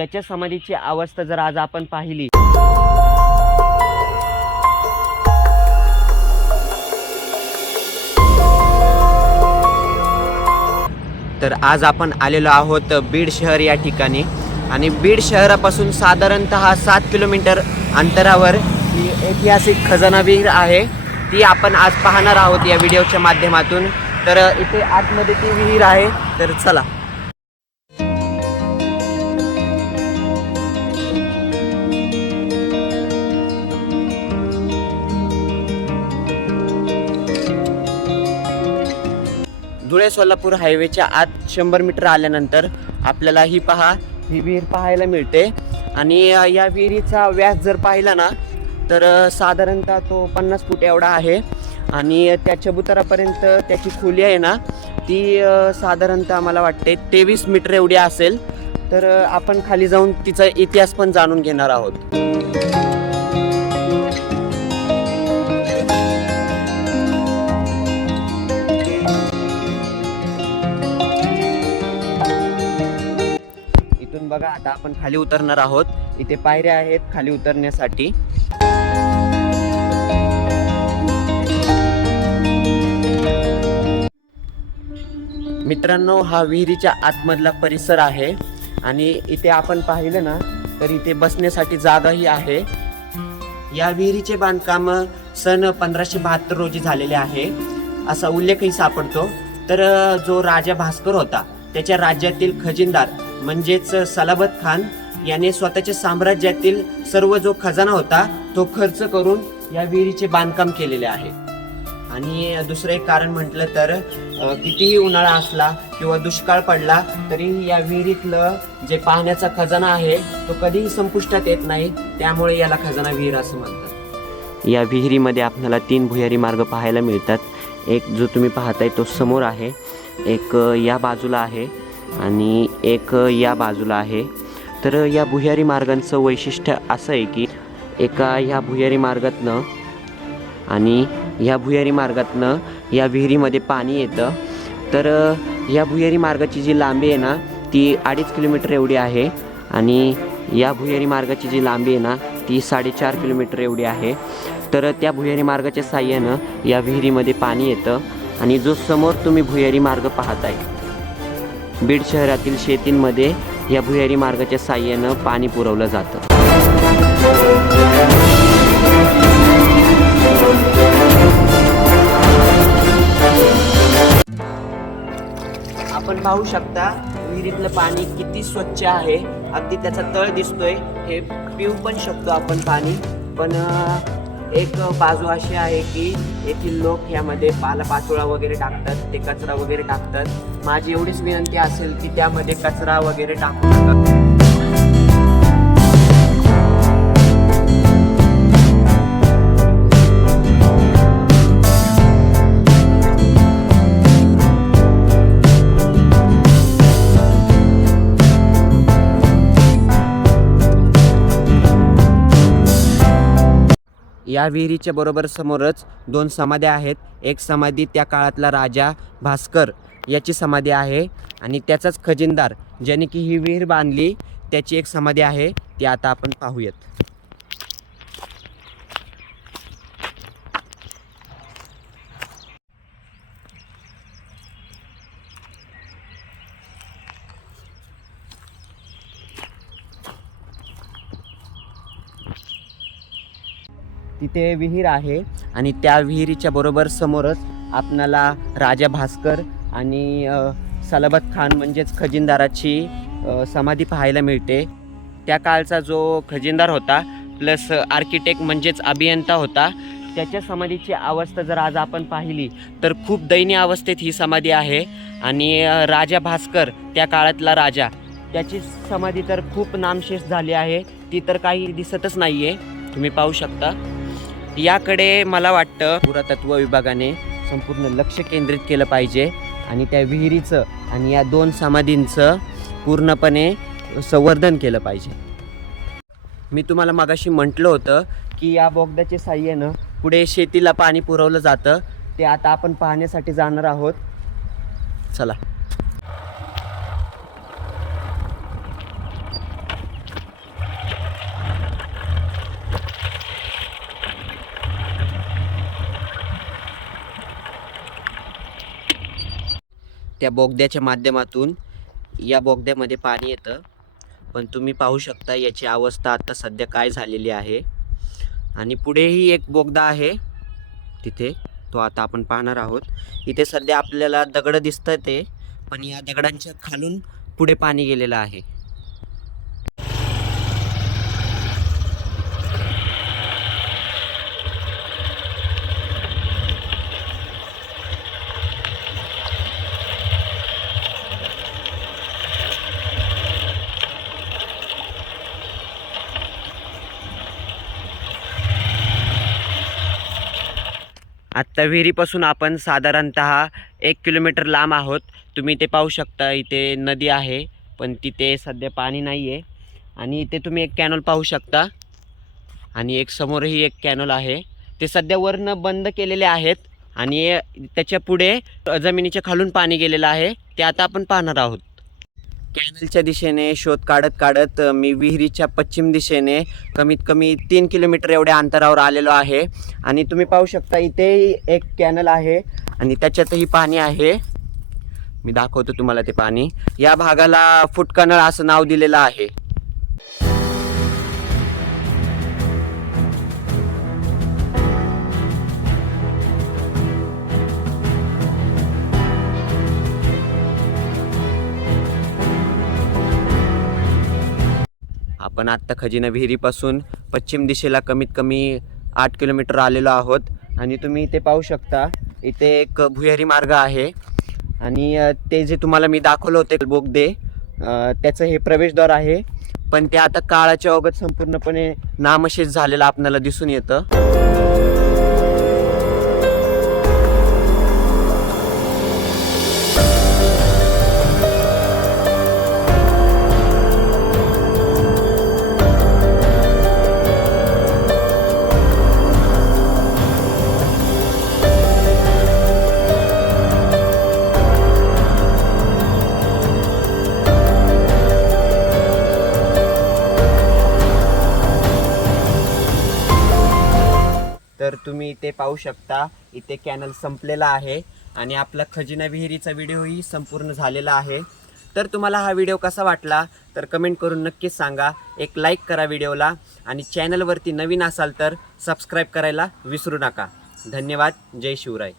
त्याच्या समाधीची अवस्था जर आज आपण पाहिली. तर आज आपण आलेलो आहोत बीड शहर या ठिकाणी. आणि बीड शहरापासून साधारणतः सात किलोमीटर अंतरावर ही ऐतिहासिक खजाना विहीर आहे. ती आपण आज पाहणार आहोत या व्हिडिओच्या माध्यमातून. तर इथे आतमध्ये ती विहीर आहे. तर चला. धुळे सोलापूर हायवेच्या आत शंभर मीटर आल्यानंतर आपल्याला ही पहा ही विहीर पाहायला मिळते. आणि या विहिरीचा व्यास जर पाहिला ना तर साधारणतः तो पन्नास फूट एवढा आहे. आणि त्या चबुतरापर्यंत त्याची खोली आहे ना ती साधारणतः मला वाटते तेवीस मीटर एवढी असेल. तर आपण खाली जाऊन तिचा इतिहास पण जाणून घेणार आहोत. बघा आता आपण खाली उतरणार आहोत. इथे पायऱ्या आहेत खाली उतरण्यासाठी. मित्रांनो हा विहिरीच्या आतमधला परिसर आहे. आणि इथे आपण पाहिलं ना तर इथे बसण्यासाठी जागाही आहे. या विहिरीचे बांधकाम सन पंधराशे बहात्तर रोजी झालेले आहे. असा उल्लेखही सापडतो. तर जो राजा भास्कर होता त्याच्या राज्यातील खजिनदार म्हणजेच सलाबत खान याने स्वतःच्या साम्राज्यातील सर्व जो खजाना होता तो खर्च करून या विहिरीचे बांधकाम केलेले आहे. आणि दुसरं एक कारण म्हटलं तर कितीही उन्हाळा असला किंवा दुष्काळ पडला तरी या विहिरीतलं जे पाहण्याचा खजाना आहे तो कधीही संपुष्टात येत नाही. त्यामुळे याला खजाना विहीर असं म्हणतात. या विहिरीमध्ये आपल्याला तीन भुयारी मार्ग पाहायला मिळतात. एक जो तुम्ही पाहताय तो समोर आहे. एक या बाजूला आहे. आणि एक या बाजूला आहे. तर या भुयारी मार्गांचं वैशिष्ट्य असं आहे की एका ह्या भुयारी मार्गातनं आणि या भुयारी मार्गातनं या विहिरीमध्ये पाणी येतं. तर या भुयारी मार्गाची जी लांबी आहे ना ती अडीच किलोमीटर एवढी आहे आणि या भुयारी मार्गाची जी लांबी आहे ना ती साडेचार किलोमीटर एवढी आहे. तर त्या भुयारी मार्गाच्या साह्यानं या विहिरीमध्ये पाणी येतं आणि जो समोर तुम्ही भुयारी मार्ग पाहत आहे बीड शहरातील शेतींमध्ये या भुयारी मार्गाच्या साह्यानं पाणी पुरवलं जातं. आपण पाहू शकता विहिरीतलं पाणी किती स्वच्छ आहे. अगदी त्याचा तळ दिसतोय. हे पिऊ पण शकतो आपण पाणी. पण एक बाजू अशी आहे की येथील लोक यामध्ये पालापाचोळा वगैरे टाकतात ते कचरा वगैरे टाकतात. माझी एवढीच विनंती असेल की त्यामध्ये कचरा वगैरे टाकू नका. या विहिरीच्या बरोबर समोरच दोन समाध्या आहेत. एक समाधी त्या काळातला राजा भास्कर याची समाधी आहे आणि त्याचाच खजिनदार ज्याने की ही विहीर बांधली त्याची एक समाधी आहे ती आता आपण पाहूयात. इथे विहीर आहे आणि त्या विहिरीच्या बरोबर समोरच आपणाला राजा भास्कर आणि सलबत सलाबत खान म्हणजेच खजिनदाराची समाधी पाहायला मिळते. त्या काळचा जो खजिनदार होता प्लस आर्किटेक्ट म्हणजेच अभियंता होता त्याच्या समाधीची अवस्था जर आज आपण पाहिली तर खूप दयनीय अवस्थेत ही समाधी आहे. आणि राजा भास्कर त्या काळातला राजा त्याची समाधी तर खूप नामशेष झाली आहे ती तर काही दिसतच नाही आहे तुम्ही पाहू शकता. याकडे मला वाटतं पुरातत्व विभागाने संपूर्ण लक्ष केंद्रित केलं पाहिजे. आणि त्या विहिरीचं आणि या दोन समाधींचं पूर्णपणे संवर्धन केलं पाहिजे. मी तुम्हाला मगाशी म्हटलं होतं की या बोगद्याच्या साह्यानं पुढे शेतीला पाणी पुरवलं जातं. ते आता आपण पाहण्यासाठी जाणार आहोत. चला. त्या बोगद्याच्या माध्यमातून या बोगद्यामध्ये पाणी येतं. पण तुम्ही पाहू शकता याची अवस्था आता सध्या काय झालेली आहे. आणि पुढेही एक बोगदा आहे. तिथे तो आता आपण पाहणार आहोत. इथे सध्या आपल्याला दगडं दिसतं ते पण या दगडांच्या खालून पुढे पाणी गेलेलं आहे. आत्ता विहिरीपासून आपण साधारणतः एक किलोमीटर लांब आहोत. तुम्ही ते पाहू शकता इथे नदी आहे पण तिथे सध्या पाणी नाही आहे आणि इथे तुम्ही एक कॅनल पाहू शकता. आणि एक समोरही एक कॅनल आहे. ते सध्या वरनं बंद केलेले आहेत. आणि त्याच्या पुढे जमिनीच्या खालून पाणी गेलेलं आहे. ते आता आपण पाहणार आहोत. कॅनलच्या दिशेने शोध काढत काढत मी विहिरीच्या पश्चिम दिशेने कमीत कमी तीन किलोमीटर एवढ्या अंतरावर आलेलो आहे. आणि तुम्ही पाहू शकता इथेही एक कॅनल आहे आणि त्याच्यातही पाणी आहे. मी दाखवतो तुम्हाला ते पाणी. या भागाला फुटकनळ असं नाव दिलेलं आहे. आपण आत्ता खजिना विहिरीपासून पश्चिम दिशेला कमीत कमी आठ किलोमीटर आलेलो आहोत. आणि तुम्ही इथे पाहू शकता इथे एक भुयारी मार्ग आहे. आणि ते जे तुम्हाला मी दाखवलं होते बोगदे त्याचं हे प्रवेशद्वार आहे. पण ते आता काळाच्या ओघात संपूर्णपणे नामशेष झालेलं आपल्याला दिसून येतं. तुम्ही इथे पाहू शकता इथे कॅनल संपलेला आहे आणि आपला खजिना विहिरीचा व्हिडिओही संपूर्ण झालेला आहे. तर तुम्हाला हा व्हिडिओ कसा वाटला तर कमेंट करून नक्कीच सांगा. एक लाईक करा व्हिडिओला आणि चॅनलवरती नवीन असाल तर सबस्क्राईब करायला विसरू नका. धन्यवाद. जय शिवराय.